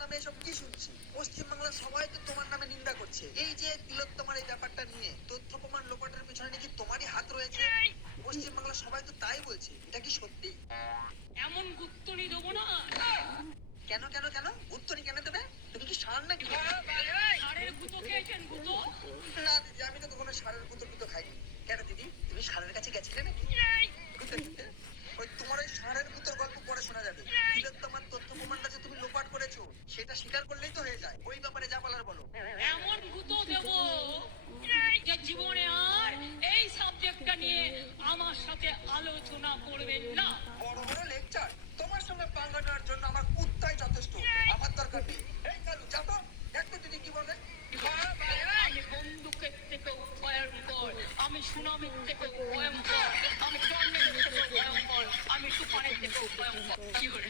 নামে এসব কি শুনছি? পশ্চিমবাংলার সবাই তো তোমার নামে নিন্দা করছে। এই যে তিলোত্তমার এই ব্যাপারটা নিয়ে তথ্য প্রমাণ লোপাটের পিছনে নাকি তোমারই হাত রয়েছে। পশ্চিমবাংলার সবাই তো তাই বলছে, এটা কি সত্যি? এমন গুত্তনি দেবো না। কেন কেন কেন গুত্তনি কেন দেবে? তুমি কি ষাঁড় নাকি? ষাঁড়ের গুঁতো খেয়েছেন? গুঁতো না দিদি, আমি তো কখনো ষাঁড়ের গুঁতো খাইনি। কেন দিদি, তুমি ষাঁড়ের কাছে গেছিলে নাকি? গুঁতো দিতে? ওই তোমার ওই ষাঁড়ের গুঁতোর গল্প পরে শোনা যাবে। তিলোত্তমার তথ্য প্রমাণটা যে তুমি লোপাট করেছো সেটা স্বীকার করলেই তো হয়ে যায়। ওই ব্যাপারে যা বলার বলো। এমন গুঁতো দেবো যে জীবনে আর এই সাবজেক্টটা নিয়ে আমার সাথে আলোচনা করবেন না। বড় বড় লেকচার? তোমার সঙ্গে পাঙ্গা নেওয়ার জন্য আমার কুত্তাই যথেষ্ট, আমার দরকার নেই। এই কালু যা তো, দেখতো দিদি কি বলে। আমি বন্দুকের থেকেও ভয়ঙ্কর, আমি সুনামির থেকেও ভয়ঙ্কর, আমি টর্নেডোর থেকেও ভয়ঙ্কর, আমি তুফানের থেকেও ভয়ঙ্কর। কি করে